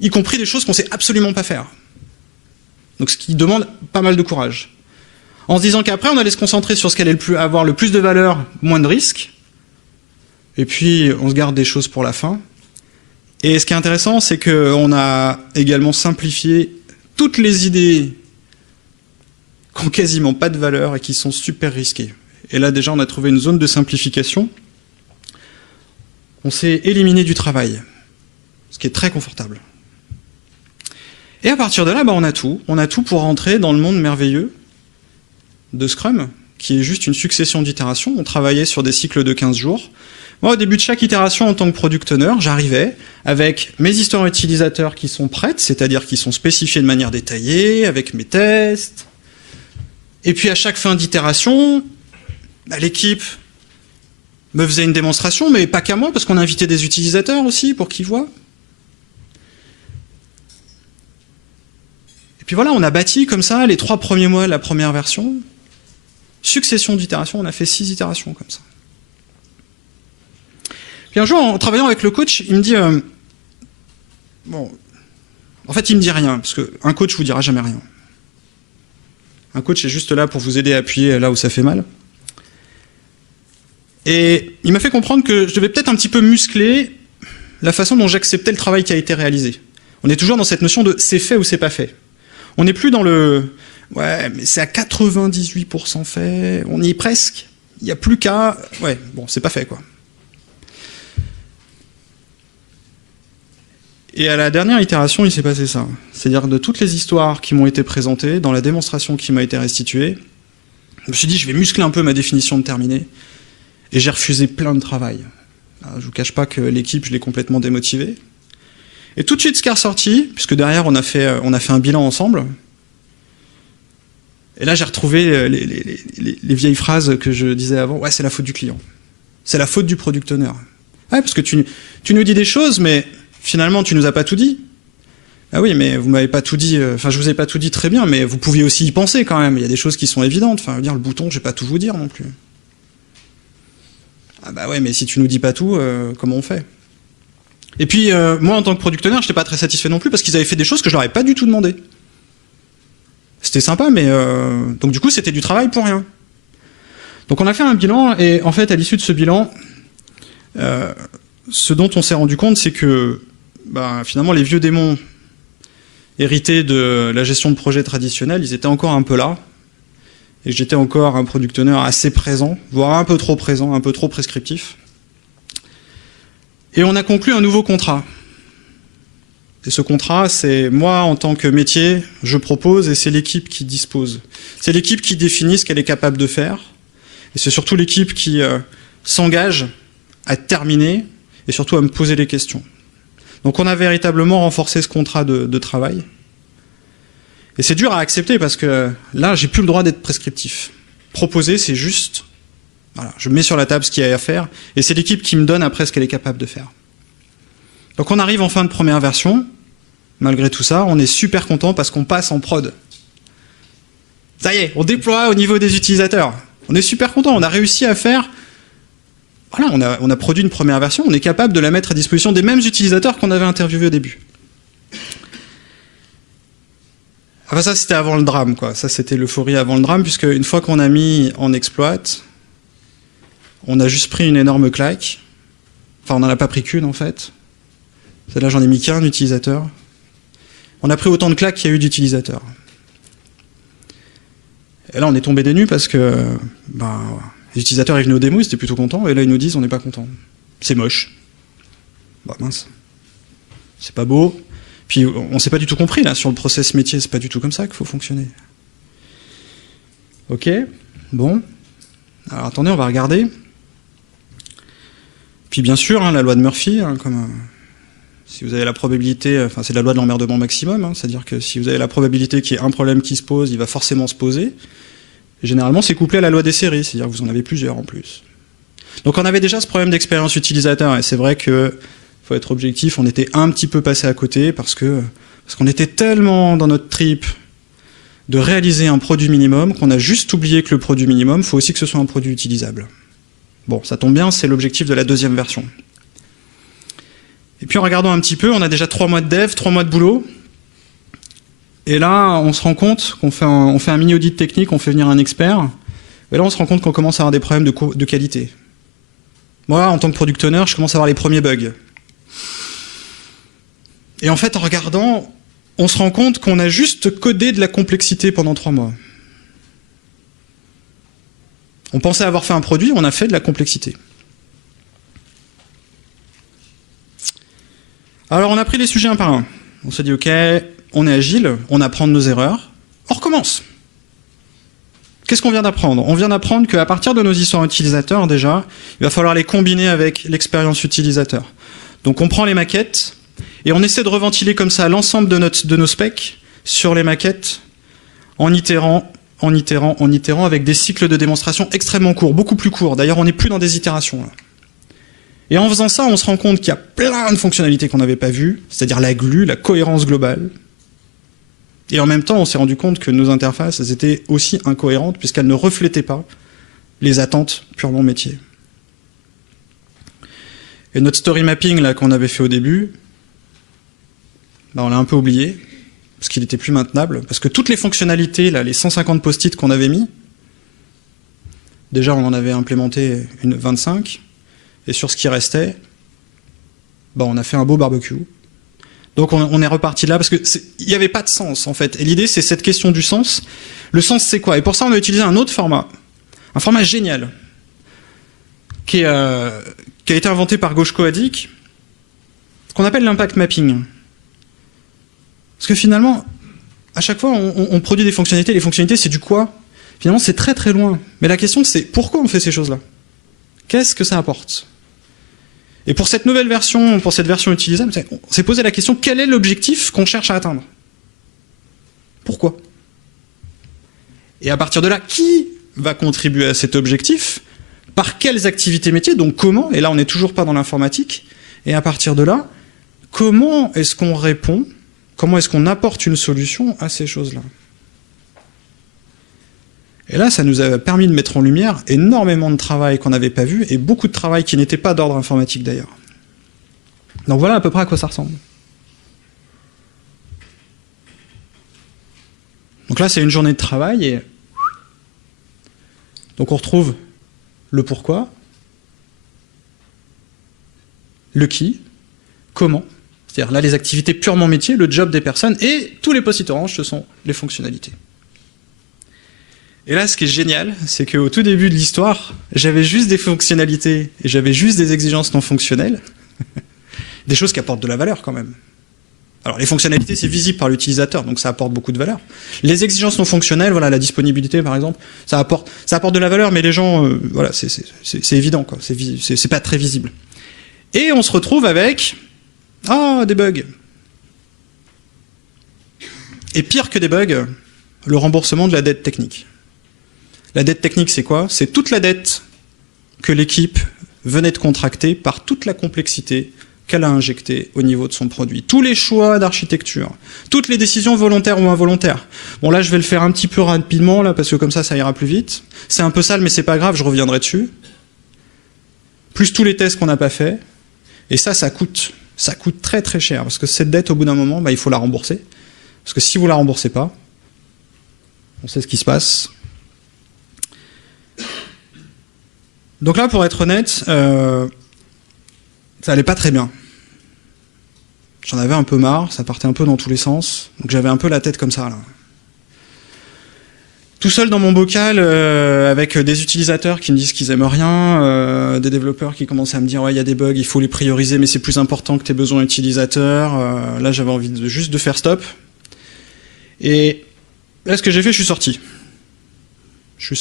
Y compris des choses qu'on sait absolument pas faire. Donc ce qui demande pas mal de courage. En se disant qu'après, on allait se concentrer sur ce qui allait avoir le plus de valeur, moins de risques. Et puis, on se garde des choses pour la fin. Et ce qui est intéressant, c'est qu'on a également simplifié toutes les idées qui n'ont quasiment pas de valeur et qui sont super risquées. Et là, déjà, on a trouvé une zone de simplification. On s'est éliminé du travail, ce qui est très confortable. Et à partir de là, on a tout. On a tout pour rentrer dans le monde merveilleux de Scrum, qui est juste une succession d'itérations. On travaillait sur des cycles de 15 jours. Moi, au début de chaque itération, en tant que product owner, j'arrivais avec mes histoires utilisateurs qui sont prêtes, c'est-à-dire qui sont spécifiées de manière détaillée, avec mes tests. Et puis à chaque fin d'itération, l'équipe me faisait une démonstration, mais pas qu'à moi, parce qu'on invitait des utilisateurs aussi pour qu'ils voient. Et puis voilà, on a bâti comme ça les 3 premiers mois de la première version. Succession d'itérations, on a fait 6 itérations comme ça. Puis un jour, en travaillant avec le coach, il me dit... bon, en fait, il me dit rien, parce qu'un coach vous dira jamais rien. Un coach est juste là pour vous aider à appuyer là où ça fait mal. Et il m'a fait comprendre que je devais peut-être un petit peu muscler la façon dont j'acceptais le travail qui a été réalisé. On est toujours dans cette notion de c'est fait ou c'est pas fait. On n'est plus dans le ouais, mais c'est à 98% fait, on y est presque, il n'y a plus qu'à... ouais, bon, c'est pas fait quoi. Et à la dernière itération, il s'est passé ça. C'est-à-dire de toutes les histoires qui m'ont été présentées, dans la démonstration qui m'a été restituée, je me suis dit, je vais muscler un peu ma définition de terminé, et j'ai refusé plein de travail. Je vous cache pas que l'équipe, je l'ai complètement démotivée. Et tout de suite, ce qui est ressorti, puisque derrière, on a fait un bilan ensemble, et là, j'ai retrouvé les vieilles phrases que je disais avant. Ouais, c'est la faute du client. C'est la faute du product owner. Ouais, parce que tu nous dis des choses, mais finalement, tu nous as pas tout dit. Ah oui, mais vous m'avez pas tout dit, enfin, je vous ai pas tout dit très bien, mais vous pouviez aussi y penser quand même. Il y a des choses qui sont évidentes. Enfin, je veux dire, le bouton, je vais pas tout vous dire non plus. Ah bah ouais, mais si tu nous dis pas tout, comment on fait? Et puis, moi, en tant que product owner, j'étais pas très satisfait non plus parce qu'ils avaient fait des choses que je leur avais pas du tout demandé. C'était sympa, mais donc du coup, c'était du travail pour rien. Donc on a fait un bilan, et en fait, à l'issue de ce bilan, ce dont on s'est rendu compte, c'est que finalement, les vieux démons hérités de la gestion de projet traditionnelle, ils étaient encore un peu là, et j'étais encore un product owner assez présent, voire un peu trop présent, un peu trop prescriptif. Et on a conclu un nouveau contrat. Et ce contrat, c'est moi, en tant que métier, je propose, et c'est l'équipe qui dispose. C'est l'équipe qui définit ce qu'elle est capable de faire, et c'est surtout l'équipe qui s'engage à terminer, et surtout à me poser des questions. Donc on a véritablement renforcé ce contrat de travail. Et c'est dur à accepter, parce que là, j'ai plus le droit d'être prescriptif. Proposer, c'est juste... voilà, je mets sur la table ce qu'il y a à faire, et c'est l'équipe qui me donne après ce qu'elle est capable de faire. Donc on arrive en fin de première version, malgré tout ça, on est super content parce qu'on passe en prod. Ça y est, on déploie au niveau des utilisateurs. On est super content, on a réussi à faire... voilà, on a produit une première version, on est capable de la mettre à disposition des mêmes utilisateurs qu'on avait interviewés au début. Enfin ça c'était avant le drame, quoi. Ça c'était l'euphorie avant le drame, puisque une fois qu'on a mis en exploit, on a juste pris une énorme claque. Enfin on n'en a pas pris qu'une en fait. Celle-là, j'en ai mis qu'un utilisateur. On a pris autant de claques qu'il y a eu d'utilisateurs. Et là, on est tombé des nues parce que les utilisateurs, ils venaient aux démos, ils étaient plutôt contents, et là, ils nous disent, on n'est pas content. C'est moche. Bah mince. C'est pas beau. Puis, on s'est pas du tout compris, là, sur le process métier, c'est pas du tout comme ça qu'il faut fonctionner. Ok, bon. Alors, attendez, on va regarder. Puis, bien sûr, la loi de Murphy, comme... si vous avez la probabilité, enfin c'est la loi de l'emmerdement maximum, c'est-à-dire que si vous avez la probabilité qu'il y ait un problème qui se pose, il va forcément se poser. Et généralement, c'est couplé à la loi des séries, c'est-à-dire que vous en avez plusieurs en plus. Donc on avait déjà ce problème d'expérience utilisateur, et c'est vrai que, faut être objectif, on était un petit peu passé à côté parce qu'on était tellement dans notre trip de réaliser un produit minimum qu'on a juste oublié que le produit minimum, faut aussi que ce soit un produit utilisable. Bon, ça tombe bien, c'est l'objectif de la deuxième version. Et puis en regardant un petit peu, on a déjà 3 mois de dev, 3 mois de boulot. Et là, on se rend compte qu'on fait un mini audit technique, on fait venir un expert. Et là, on se rend compte qu'on commence à avoir des problèmes de qualité. Moi, en tant que product owner, je commence à avoir les premiers bugs. Et en fait, en regardant, on se rend compte qu'on a juste codé de la complexité pendant 3 mois. On pensait avoir fait un produit, on a fait de la complexité. Alors on a pris les sujets un par un. On s'est dit, ok, on est agile, on apprend de nos erreurs, on recommence. Qu'est-ce qu'on vient d'apprendre? On vient d'apprendre qu'à partir de nos histoires utilisateurs, déjà, il va falloir les combiner avec l'expérience utilisateur. Donc on prend les maquettes, et on essaie de reventiler comme ça l'ensemble de nos specs sur les maquettes, en itérant, avec des cycles de démonstration extrêmement courts, beaucoup plus courts. D'ailleurs, on n'est plus dans des itérations, là. Et en faisant ça, on se rend compte qu'il y a plein de fonctionnalités qu'on n'avait pas vues, c'est-à-dire la glue, la cohérence globale. Et en même temps, on s'est rendu compte que nos interfaces, elles étaient aussi incohérentes, puisqu'elles ne reflétaient pas les attentes purement métier. Et notre story mapping là qu'on avait fait au début, ben, on l'a un peu oublié, parce qu'il était plus maintenable, parce que toutes les fonctionnalités, là, les 150 post-it qu'on avait mis, déjà on en avait implémenté 25, et sur ce qui restait, ben, on a fait un beau barbecue. Donc on est reparti de là, parce qu'il n'y avait pas de sens en fait. Et l'idée c'est cette question du sens. Le sens c'est quoi? Et pour ça on a utilisé un autre format, un format génial, qui a été inventé par Goshko Adzik, ce qu'on appelle l'impact mapping. Parce que finalement, à chaque fois on produit des fonctionnalités, les fonctionnalités c'est du quoi? Finalement c'est très très loin. Mais la question c'est pourquoi on fait ces choses-là? Qu'est-ce que ça apporte? Et pour cette nouvelle version, pour cette version utilisable, on s'est posé la question, quel est l'objectif qu'on cherche à atteindre? Pourquoi? Et à partir de là, qui va contribuer à cet objectif? Par quelles activités métiers? Donc comment? Et là, on n'est toujours pas dans l'informatique. Et à partir de là, comment est-ce qu'on répond? Comment est-ce qu'on apporte une solution à ces choses-là? Et là, ça nous a permis de mettre en lumière énormément de travail qu'on n'avait pas vu, et beaucoup de travail qui n'était pas d'ordre informatique d'ailleurs. Donc voilà à peu près à quoi ça ressemble. Donc là, c'est une journée de travail, et donc on retrouve le pourquoi, le qui, comment, c'est-à-dire là les activités purement métiers, le job des personnes, et tous les post-it orange, ce sont les fonctionnalités. Et là, ce qui est génial, c'est qu'au tout début de l'histoire, j'avais juste des fonctionnalités et j'avais juste des exigences non fonctionnelles, des choses qui apportent de la valeur quand même. Alors les fonctionnalités, c'est visible par l'utilisateur, donc ça apporte beaucoup de valeur. Les exigences non fonctionnelles, voilà, la disponibilité par exemple, ça apporte de la valeur, mais les gens, voilà, c'est évident, quoi. C'est pas très visible. Et on se retrouve avec des bugs. Et pire que des bugs, le remboursement de la dette technique. La dette technique, c'est quoi? C'est toute la dette que l'équipe venait de contracter par toute la complexité qu'elle a injectée au niveau de son produit. Tous les choix d'architecture, toutes les décisions volontaires ou involontaires. Bon là, je vais le faire un petit peu rapidement, là, parce que comme ça ira plus vite. C'est un peu sale, mais c'est pas grave, je reviendrai dessus. Plus tous les tests qu'on n'a pas fait. Et ça coûte très très cher, parce que cette dette, au bout d'un moment, il faut la rembourser. Parce que si vous la remboursez pas, on sait ce qui se passe. Donc là, pour être honnête, ça allait pas très bien. J'en avais un peu marre, ça partait un peu dans tous les sens, donc j'avais un peu la tête comme ça, là. Tout seul dans mon bocal, avec des utilisateurs qui me disent qu'ils aiment rien, des développeurs qui commencent à me dire « ouais, il y a des bugs, il faut les prioriser, mais c'est plus important que tes besoins utilisateurs. » Là, j'avais envie juste de faire stop. Et là, ce que j'ai fait, je suis sorti. Je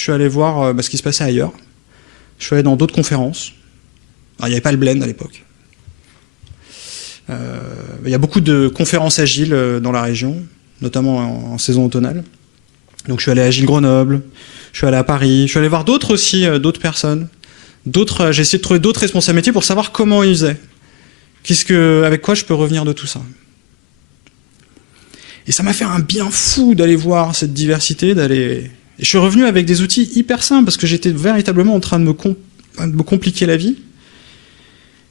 suis allé voir ce qui se passait ailleurs. Je suis allé dans d'autres conférences. Alors, il n'y avait pas le Blend à l'époque. Il y a beaucoup de conférences agiles dans la région, notamment en saison automnale. Donc je suis allé à Agile Grenoble, je suis allé à Paris, je suis allé voir d'autres aussi, d'autres personnes. J'ai essayé de trouver d'autres responsables métiers pour savoir comment ils faisaient. Avec quoi je peux revenir de tout ça. Et ça m'a fait un bien fou d'aller voir cette diversité, Et je suis revenu avec des outils hyper simples, parce que j'étais véritablement en train de me compliquer la vie.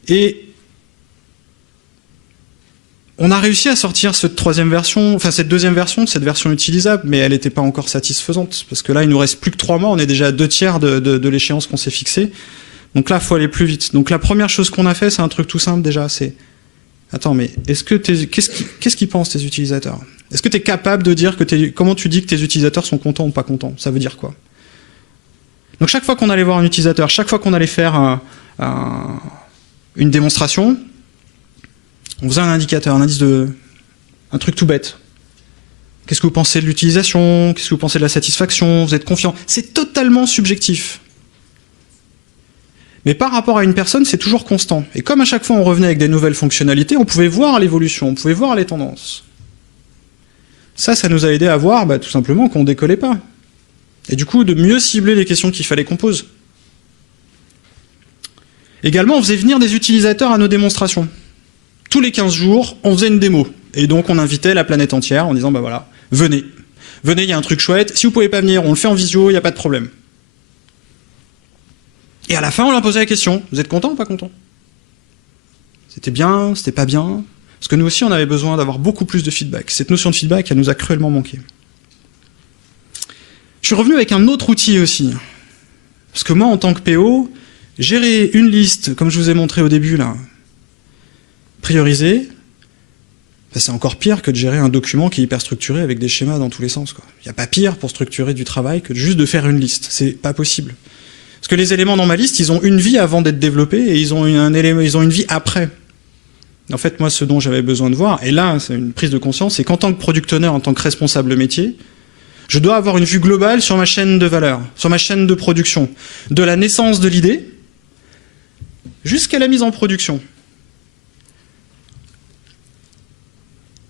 Et on a réussi à sortir cette deuxième version de cette version utilisable, mais elle n'était pas encore satisfaisante, parce que là, il nous reste plus que 3 mois, on est déjà à 2/3 de l'échéance qu'on s'est fixée. Donc là, il faut aller plus vite. Donc la première chose qu'on a fait, c'est un truc tout simple déjà, c'est Attends, mais qu'est-ce qu'ils pensent tes utilisateurs? Est-ce que tu es capable de dire comment tu dis que tes utilisateurs sont contents ou pas contents? Ça veut dire quoi? Donc chaque fois qu'on allait voir un utilisateur, chaque fois qu'on allait faire une démonstration, on faisait un indicateur, un truc tout bête. Qu'est-ce que vous pensez de l'utilisation? Qu'est-ce que vous pensez de la satisfaction? Vous êtes confiant? C'est totalement subjectif. Mais par rapport à une personne, c'est toujours constant. Et comme à chaque fois on revenait avec des nouvelles fonctionnalités, on pouvait voir l'évolution, on pouvait voir les tendances. Ça nous a aidé à voir tout simplement qu'on décollait pas. Et du coup, de mieux cibler les questions qu'il fallait qu'on pose. Également, on faisait venir des utilisateurs à nos démonstrations. Tous les 15 jours, on faisait une démo. Et donc, on invitait la planète entière en disant, voilà, venez. Venez, il y a un truc chouette. Si vous pouvez pas venir, on le fait en visio, il n'y a pas de problème. Et à la fin, on leur posait la question. Vous êtes content ou pas content? C'était bien, c'était pas bien? Parce que nous aussi, on avait besoin d'avoir beaucoup plus de feedback. Cette notion de feedback, elle nous a cruellement manqué. Je suis revenu avec un autre outil aussi. Parce que moi, en tant que PO, gérer une liste, comme je vous ai montré au début, là, priorisée, c'est encore pire que de gérer un document qui est hyper structuré avec des schémas dans tous les sens. Il n'y a pas pire pour structurer du travail que juste de faire une liste. C'est pas possible. Parce que les éléments dans ma liste, ils ont une vie avant d'être développés et ils ont une vie après. En fait, moi, ce dont j'avais besoin de voir, et là, c'est une prise de conscience, c'est qu'en tant que product owner, en tant que responsable métier, je dois avoir une vue globale sur ma chaîne de valeur, sur ma chaîne de production, de la naissance de l'idée jusqu'à la mise en production.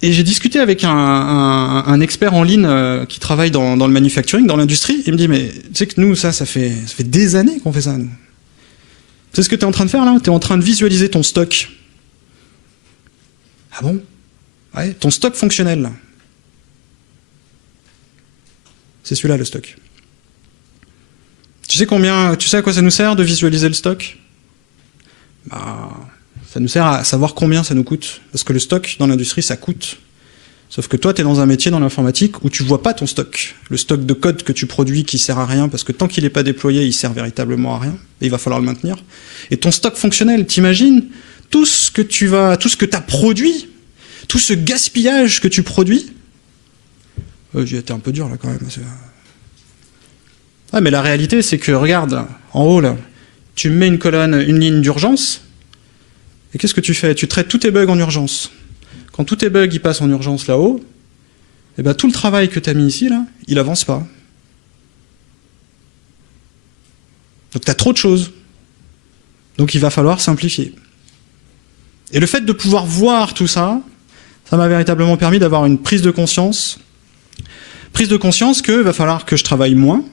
Et j'ai discuté avec un expert en ligne qui travaille dans le manufacturing, dans l'industrie. Il me dit, mais tu sais que nous, ça fait des années qu'on fait ça, nous. Tu sais ce que tu es en train de faire là? Tu es en train de visualiser ton stock. Ah bon? Ouais, ton stock fonctionnel, là. C'est celui-là, le stock. Tu sais à quoi ça nous sert de visualiser le stock? Ça nous sert à savoir combien ça nous coûte. Parce que le stock, dans l'industrie, ça coûte. Sauf que toi, tu es dans un métier dans l'informatique où tu vois pas ton stock. Le stock de code que tu produis qui sert à rien, parce que tant qu'il n'est pas déployé, il sert véritablement à rien. Et il va falloir le maintenir. Et ton stock fonctionnel, t'imagines tout ce que tu as produit, tout ce gaspillage que tu produis. J'ai été un peu dur là quand même. Ah, mais la réalité, c'est que, regarde, là, en haut, là, tu mets une ligne d'urgence, et qu'est-ce que tu fais? Tu traites tous tes bugs en urgence. Quand tous tes bugs ils passent en urgence là-haut, et ben tout le travail que tu as mis ici, là, il avance pas. Donc tu as trop de choses. Donc il va falloir simplifier. Et le fait de pouvoir voir tout ça, ça m'a véritablement permis d'avoir une prise de conscience. Prise de conscience qu'il va falloir que je travaille moins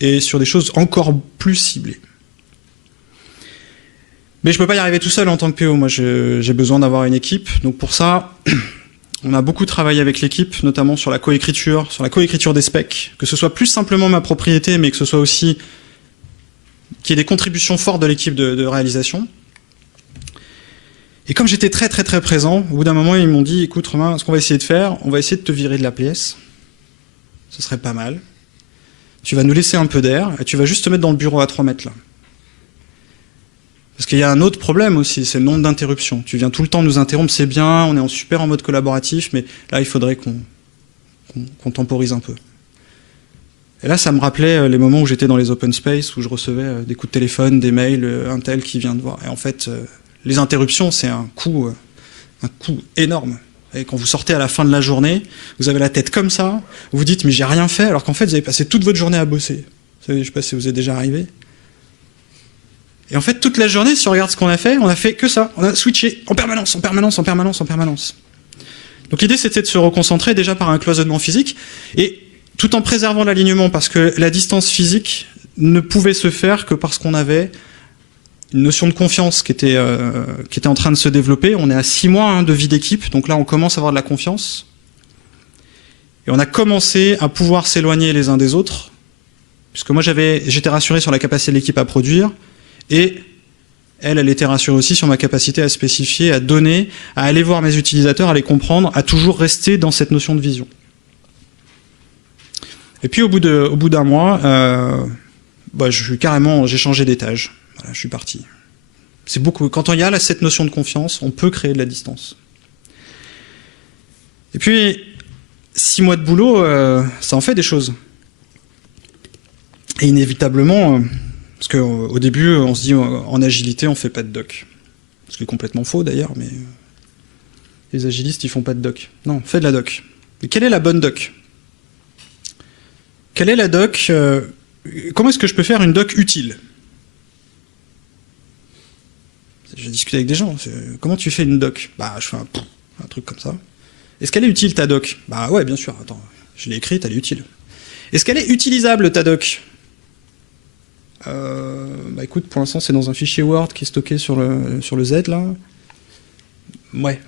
et sur des choses encore plus ciblées. Mais je ne peux pas y arriver tout seul en tant que PO. Moi, j'ai besoin d'avoir une équipe. Donc pour ça, on a beaucoup travaillé avec l'équipe, notamment sur la coécriture des specs, que ce soit plus simplement ma propriété, mais que ce soit aussi qu'il y ait des contributions fortes de l'équipe de réalisation. Et comme j'étais très très très présent, au bout d'un moment, ils m'ont dit, écoute Romain, ce qu'on va essayer de faire, on va essayer de te virer de la PS. Ce serait pas mal. Tu vas nous laisser un peu d'air, et tu vas juste te mettre dans le bureau à 3 mètres là. Parce qu'il y a un autre problème aussi, c'est le nombre d'interruptions. Tu viens tout le temps nous interrompre, c'est bien, on est super en mode collaboratif, mais là, il faudrait qu'on temporise un peu. Et là, ça me rappelait les moments où j'étais dans les open space, où je recevais des coups de téléphone, des mails, un tel qui vient de voir. Et en fait, les interruptions, c'est un coût énorme. Et quand vous sortez à la fin de la journée, vous avez la tête comme ça, vous vous dites, mais j'ai rien fait, alors qu'en fait, vous avez passé toute votre journée à bosser. Vous savez, je ne sais pas si vous êtes déjà arrivé. Et en fait, toute la journée, si on regarde ce qu'on a fait que ça. On a switché en permanence, en permanence, en permanence, en permanence. Donc l'idée, c'était de se reconcentrer déjà par un cloisonnement physique, et tout en préservant l'alignement, parce que la distance physique ne pouvait se faire que parce qu'on avait une notion de confiance qui était en train de se développer. On est à 6 mois de vie d'équipe, donc là, on commence à avoir de la confiance. Et on a commencé à pouvoir s'éloigner les uns des autres, puisque moi, j'étais rassuré sur la capacité de l'équipe à produire, et elle était rassurée aussi sur ma capacité à spécifier, à donner, à aller voir mes utilisateurs, à les comprendre, à toujours rester dans cette notion de vision. Et puis au bout d'un mois, j'ai changé d'étage. Voilà, je suis parti. C'est beaucoup. Quand il y a cette notion de confiance, on peut créer de la distance. Et puis, 6 mois de boulot, ça en fait des choses. Et inévitablement, parce qu'au début, on se dit en agilité, on fait pas de doc. Ce qui est complètement faux d'ailleurs, mais les agilistes, ils font pas de doc. Non, on fait de la doc. Mais quelle est la bonne doc? Quelle est la doc comment est-ce que je peux faire une doc utile? J'ai discuté avec des gens. Comment tu fais une doc? Bah, je fais un truc comme ça. Est-ce qu'elle est utile, ta doc? Bah ouais, bien sûr. Attends, je l'ai écrite, elle est utile. Est-ce qu'elle est utilisable, ta doc? Bah écoute, pour l'instant, c'est dans un fichier Word qui est stocké sur le Z, là. Ouais.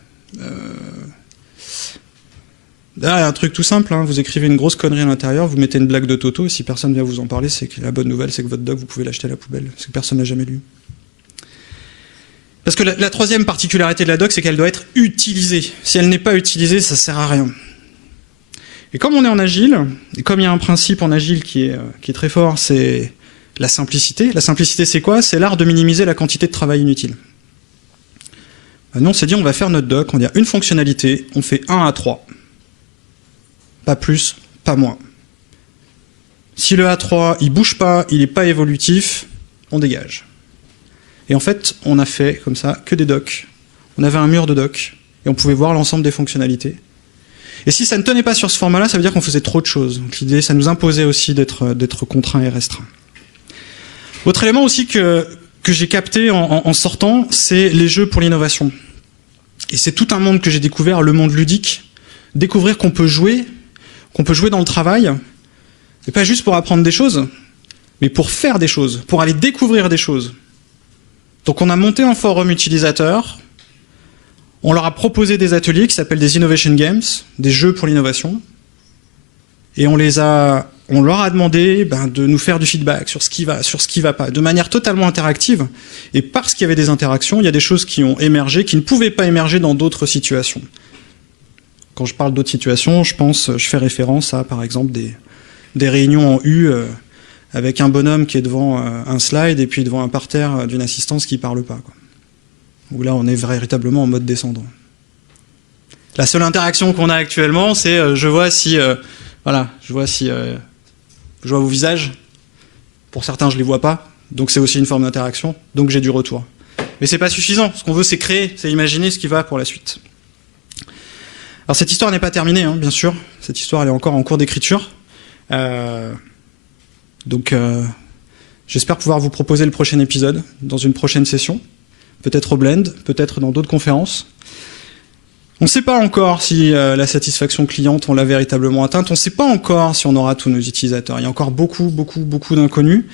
Là, un truc tout simple, hein. Vous écrivez une grosse connerie à l'intérieur, vous mettez une blague de Toto, et si personne vient vous en parler, c'est que la bonne nouvelle, c'est que votre doc, vous pouvez l'acheter à la poubelle, parce que personne ne l'a jamais lu. Parce que la troisième particularité de la doc, c'est qu'elle doit être utilisée. Si elle n'est pas utilisée, ça sert à rien. Et comme on est en agile, et comme il y a un principe en agile qui est très fort, c'est la simplicité. La simplicité, c'est quoi? C'est l'art de minimiser la quantité de travail inutile. Ben nous, on s'est dit, on va faire notre doc, on a une fonctionnalité, on fait 1 à 3. Pas plus, pas moins. Si le A3, il bouge pas, il n'est pas évolutif, on dégage. Et en fait, on a fait, comme ça, que des docs. On avait un mur de docs, et on pouvait voir l'ensemble des fonctionnalités. Et si ça ne tenait pas sur ce format-là, ça veut dire qu'on faisait trop de choses. Donc l'idée, ça nous imposait aussi d'être contraint et restreint. Autre élément aussi que j'ai capté en sortant, c'est les jeux pour l'innovation. Et c'est tout un monde que j'ai découvert, le monde ludique. Découvrir qu'on peut jouer dans le travail, et pas juste pour apprendre des choses, mais pour faire des choses, pour aller découvrir des choses. Donc on a monté un forum utilisateur, on leur a proposé des ateliers qui s'appellent des Innovation Games, des jeux pour l'innovation, et on leur a demandé de nous faire du feedback sur ce qui va pas, de manière totalement interactive. Et parce qu'il y avait des interactions, il y a des choses qui ont émergé, qui ne pouvaient pas émerger dans d'autres situations. Quand je parle d'autres situations, je fais référence à, par exemple, des réunions en U avec un bonhomme qui est devant un slide et puis devant un parterre d'une assistance qui parle pas, quoi. Où là, on est véritablement en mode descendant. La seule interaction qu'on a actuellement, c'est je vois vos visages. Pour certains, je les vois pas, donc c'est aussi une forme d'interaction, donc j'ai du retour. Mais c'est pas suffisant. Ce qu'on veut, c'est créer, c'est imaginer ce qui va pour la suite. Alors cette histoire n'est pas terminée, hein, bien sûr. Cette histoire, elle est encore en cours d'écriture. Donc, j'espère pouvoir vous proposer le prochain épisode dans une prochaine session. Peut-être au Blend, peut-être dans d'autres conférences. On ne sait pas encore si la satisfaction cliente, on l'a véritablement atteinte. On ne sait pas encore si on aura tous nos utilisateurs. Il y a encore beaucoup d'inconnus.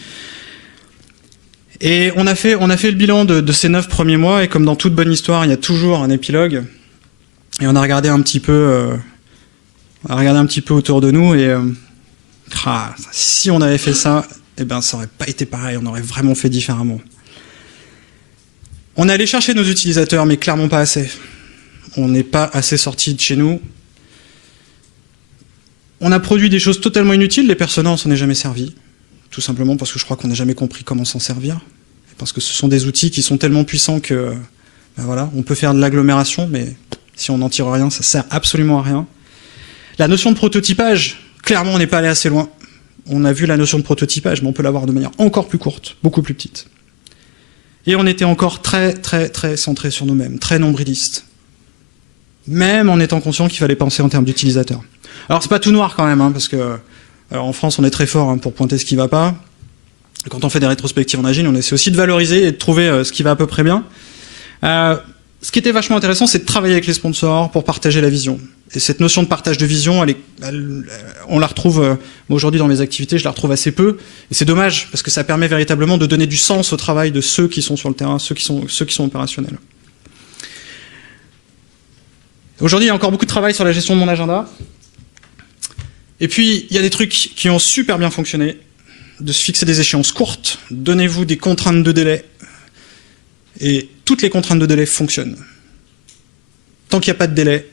Et on a fait le bilan de ces 9 premiers mois, et comme dans toute bonne histoire, il y a toujours un épilogue. Et on a regardé un petit peu autour de nous, et si on avait fait ça, ça aurait pas été pareil, on aurait vraiment fait différemment. On est allé chercher nos utilisateurs, mais clairement pas assez. On n'est pas assez sorti de chez nous. On a produit des choses totalement inutiles, les personas, on s'en est jamais servi. Tout simplement parce que je crois qu'on n'a jamais compris comment s'en servir. Parce que ce sont des outils qui sont tellement puissants que, on peut faire de l'agglomération, mais si on n'en tire rien, ça sert absolument à rien. La notion de prototypage, clairement, on n'est pas allé assez loin. On a vu la notion de prototypage, mais on peut l'avoir de manière encore plus courte, beaucoup plus petite. Et on était encore très, très, très centré sur nous-mêmes, très nombrilistes. Même en étant conscient qu'il fallait penser en termes d'utilisateurs. Alors c'est pas tout noir quand même, hein, parce que en France on est très fort pour pointer ce qui va pas. Et quand on fait des rétrospectives en agile, on essaie aussi de valoriser et de trouver ce qui va à peu près bien. Ce qui était vachement intéressant, c'est de travailler avec les sponsors pour partager la vision. Et cette notion de partage de vision, on la retrouve, aujourd'hui dans mes activités, je la retrouve assez peu. Et c'est dommage, parce que ça permet véritablement de donner du sens au travail de ceux qui sont sur le terrain, ceux qui sont opérationnels. Aujourd'hui, il y a encore beaucoup de travail sur la gestion de mon agenda. Et puis, il y a des trucs qui ont super bien fonctionné. De se fixer des échéances courtes, donnez-vous des contraintes de délai. Et toutes les contraintes de délai fonctionnent. Tant qu'il n'y a pas de délai,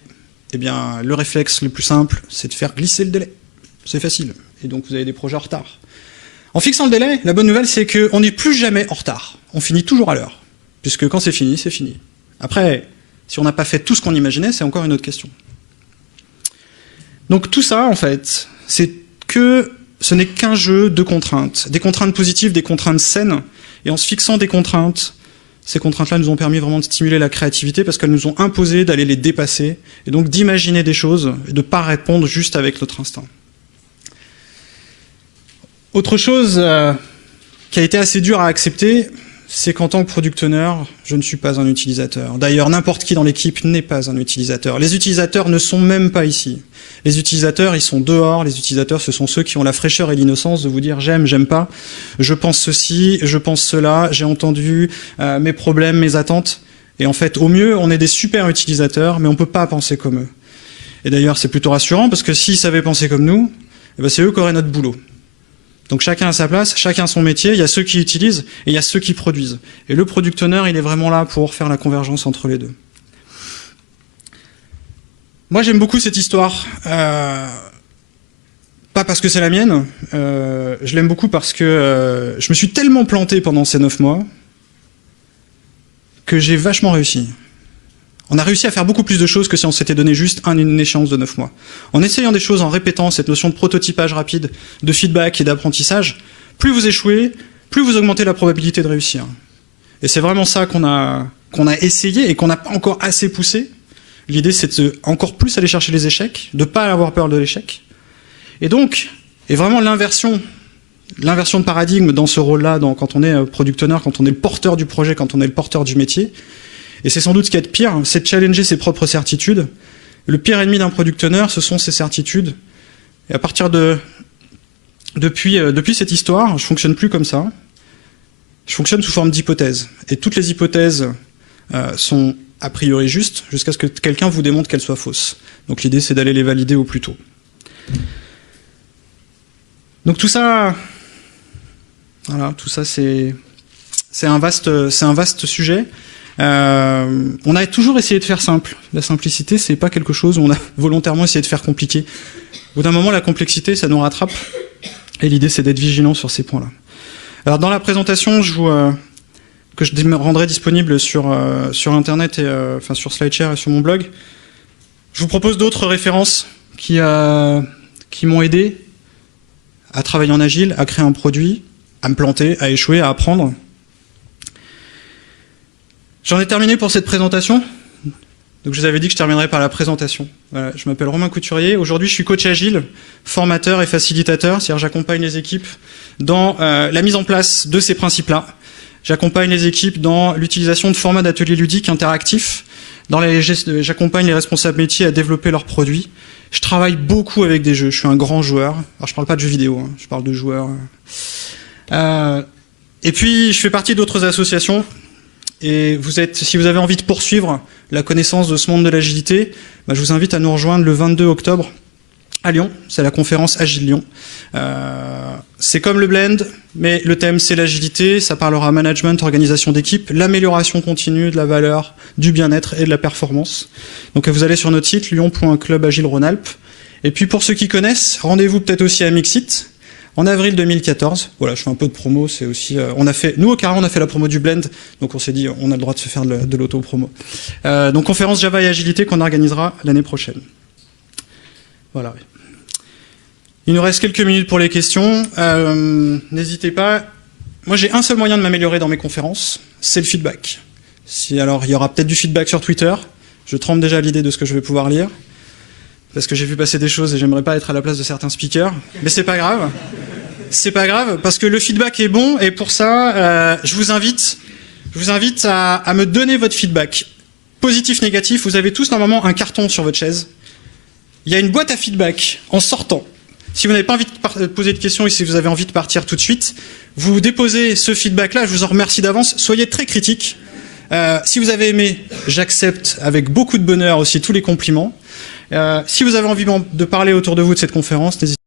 le réflexe le plus simple, c'est de faire glisser le délai. C'est facile. Et donc, vous avez des projets en retard. En fixant le délai, la bonne nouvelle, c'est qu'on n'est plus jamais en retard. On finit toujours à l'heure. puisque quand c'est fini, c'est fini. Après, si on n'a pas fait tout ce qu'on imaginait, c'est encore une autre question. Donc tout ça, en fait, c'est que ce n'est qu'un jeu de contraintes. Des contraintes positives, des contraintes saines. Et en se fixant des contraintes, ces contraintes-là nous ont permis vraiment de stimuler la créativité parce qu'elles nous ont imposé d'aller les dépasser et donc d'imaginer des choses et de ne pas répondre juste avec notre instinct. Autre chose qui a été assez dur à accepter, c'est qu'en tant que product owner, je ne suis pas un utilisateur. D'ailleurs, n'importe qui dans l'équipe n'est pas un utilisateur. Les utilisateurs ne sont même pas ici. Les utilisateurs, ils sont dehors. Les utilisateurs, ce sont ceux qui ont la fraîcheur et l'innocence de vous dire j'aime, j'aime pas, je pense ceci, je pense cela, j'ai entendu mes problèmes, mes attentes. Et en fait, au mieux, on est des super utilisateurs, mais on peut pas penser comme eux. Et d'ailleurs, c'est plutôt rassurant parce que s'ils savaient penser comme nous, eh ben, c'est eux qui auraient notre boulot. Donc chacun a sa place, chacun son métier, il y a ceux qui utilisent et il y a ceux qui produisent. Et le product owner, il est vraiment là pour faire la convergence entre les deux. Moi j'aime beaucoup cette histoire, pas parce que c'est la mienne, je l'aime beaucoup parce que je me suis tellement planté pendant ces 9 mois que j'ai vachement réussi. On a réussi à faire beaucoup plus de choses que si on s'était donné juste une échéance de 9 mois. En essayant des choses, en répétant cette notion de prototypage rapide, de feedback et d'apprentissage, plus vous échouez, plus vous augmentez la probabilité de réussir. Et c'est vraiment ça qu'on a essayé et qu'on n'a pas encore assez poussé. L'idée, c'est de encore plus aller chercher les échecs, de ne pas avoir peur de l'échec. Et donc, et vraiment l'inversion de paradigme dans ce rôle-là, quand on est product owner, quand on est le porteur du projet, quand on est le porteur du métier. Et c'est sans doute ce qu'il y a de pire, c'est de challenger ses propres certitudes. Le pire ennemi d'un product owner, ce sont ses certitudes. Et à partir depuis cette histoire, je fonctionne plus comme ça. Je fonctionne sous forme d'hypothèses. Et toutes les hypothèses sont a priori justes, jusqu'à ce que quelqu'un vous démontre qu'elles soient fausses. Donc l'idée, c'est d'aller les valider au plus tôt. Donc tout ça, voilà, tout ça, c'est un vaste sujet. On a toujours essayé de faire simple. La simplicité, c'est pas quelque chose où on a volontairement essayé de faire compliqué. Au bout d'un moment, la complexité, ça nous rattrape. Et l'idée, c'est d'être vigilant sur ces points-là. Alors, dans la présentation, que je me rendrai disponible sur Internet et enfin sur SlideShare et sur mon blog, je vous propose d'autres références qui m'ont aidé à travailler en agile, à créer un produit, à me planter, à échouer, à apprendre. J'en ai terminé pour cette présentation. Donc je vous avais dit que je terminerais par la présentation. Voilà, je m'appelle Romain Couturier. Aujourd'hui, je suis coach agile, formateur et facilitateur. C'est-à-dire j'accompagne les équipes dans la mise en place de ces principes-là. J'accompagne les équipes dans l'utilisation de formats d'ateliers ludiques interactifs. J'accompagne les responsables métiers à développer leurs produits. Je travaille beaucoup avec des jeux. Je suis un grand joueur. Alors je parle pas de jeux vidéo, hein, je parle de joueurs. Et puis je fais partie d'autres associations. Et si vous avez envie de poursuivre la connaissance de ce monde de l'agilité, je vous invite à nous rejoindre le 22 octobre à Lyon. C'est la conférence Agile Lyon. C'est comme le Blend, mais le thème c'est l'agilité. Ça parlera management, organisation d'équipe, l'amélioration continue de la valeur, du bien-être et de la performance. Donc vous allez sur notre site lyon.club-agile-rhône-alpes. Et puis pour ceux qui connaissent, rendez-vous peut-être aussi à Mixit. En avril 2014, voilà, je fais un peu de promo, c'est aussi, nous au Cara, on a fait la promo du Blend, donc on s'est dit, on a le droit de se faire de l'auto-promo. Donc conférence Java et Agilité qu'on organisera l'année prochaine. Voilà. Il nous reste quelques minutes pour les questions. N'hésitez pas. Moi, j'ai un seul moyen de m'améliorer dans mes conférences, c'est le feedback. Alors, il y aura peut-être du feedback sur Twitter. Je tremble déjà à l'idée de ce que je vais pouvoir lire. Parce que j'ai vu passer des choses et j'aimerais pas être à la place de certains speakers. Mais c'est pas grave. C'est pas grave, parce que le feedback est bon, et pour ça, je vous invite à me donner votre feedback. Positif, négatif, vous avez tous normalement un carton sur votre chaise. Il y a une boîte à feedback en sortant. Si vous n'avez pas envie de poser de questions et si vous avez envie de partir tout de suite, vous déposez ce feedback-là, je vous en remercie d'avance. Soyez très critiques. Si vous avez aimé, j'accepte avec beaucoup de bonheur aussi tous les compliments. Si vous avez envie de parler autour de vous de cette conférence, n'hésitez pas.